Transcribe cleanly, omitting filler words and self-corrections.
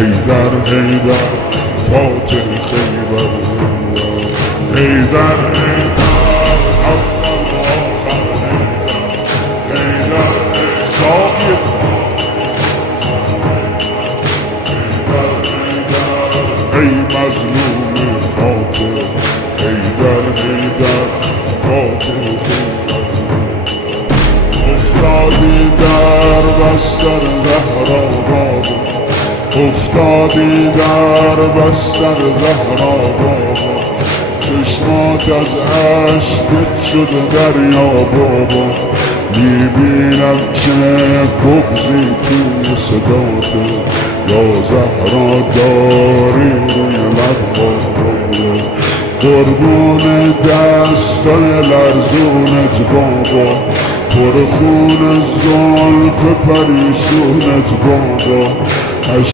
حیدر حیدر فاتح خیبر حیدر حیدر اول و آخر حیدر شاید ای مظلوم فاتح حیدر حیدر فاتح افتادی در بستر زهرا بابا افتادی در بستر زهرا بابا چشمات از عشق شده دریا بابا میبینم چه بغضی توی صداته یا زهرا داری روی لبها بابا قربون دستای لرزونت بابا پر خون زلف پریشونت بابا